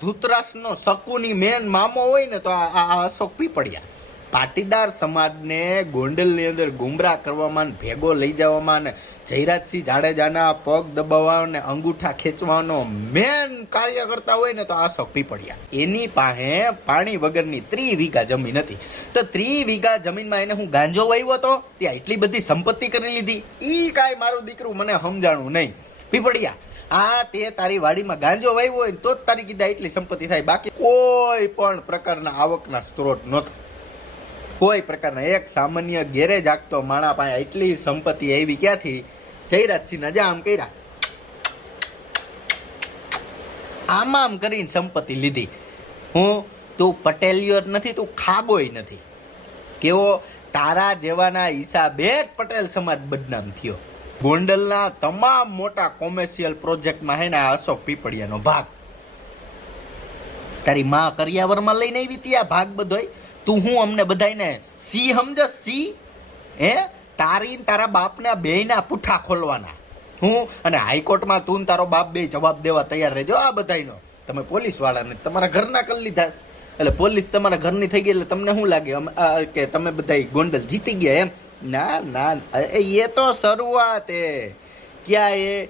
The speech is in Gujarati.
ધૂતરાષ્ટ્રનો શકુની મેન મામો હોય ને તો આ અશોક પીપળિયા પાટીદાર સમાજને ગોંડલની અંદર ગુમરાહ કરવામાં ભેગો લઈ જવામાં અને જયરાજસિંહ જાડેજાના પગ દબાવવા અને અંગૂઠા ખેંચવાનો મેન કાર્ય કરતા હોય ને તો અશોક પીપળિયા. એની પાસે પાણી વગરની 30 વીઘા જમીન હતી. તો 30 વીઘા જમીનમાં એને હું ગાંજો વાવ્યો હતો, ત્યાં એટલી બધી સંપત્તિ કરી લીધી. ઈ કાંઈ મારું દીકરું મને સમજાણું નહીં. પીપળિયા, આ તે તારી વાડીમાં ગાંજો વાવ્યો હોય તો જ તારી કીધા એટલી સંપત્તિ થાય, બાકી કોઈ પણ પ્રકારના આવકના સ્ત્રોત નહોતા. કોઈ પ્રકારના એક સામાન્ય ગેરેજ આગતો માણા પાસે એટલી સંપત્તિ આવી ક્યાંથી? જયરાજસિંહ જ આમ કર્યા, આમ કરીને સંપત્તિ લીધી. તું પટેલિયો જ નથી, તું ખાબોય નથી. કેવો તારા જેવાના હિસાબે જ પટેલ સમાજ બદનામ થયો. ગોંડલના તમામ મોટા કોમર્શિયલ પ્રોજેક્ટમાં હે ને અશોક પીપળિયાનો ભાગ. તારી માં કરિયાવરમાં લઈને આવી હતી આ ભાગ બધોય. તું હું અમને બધાને સી સમજ? સી હે તારી તારા બાપના બેયના પુઠ્ઠા ખોલવાના. હું અને હાઈકોર્ટમાં તું તારો બાપ બે જવાબ દેવા તૈયાર રહેજો. આ બધાયનો તમે પોલીસ વાળાને તમારા ઘરના કરી લીધા, એટલે પોલીસ તમારા ઘરની થઈ ગઈ એટલે તમને શું લાગે કે તમે બધા ગોંડલ જીતી ગયા એમ? ના ના, એ તો શરૂઆત. ક્યાં એ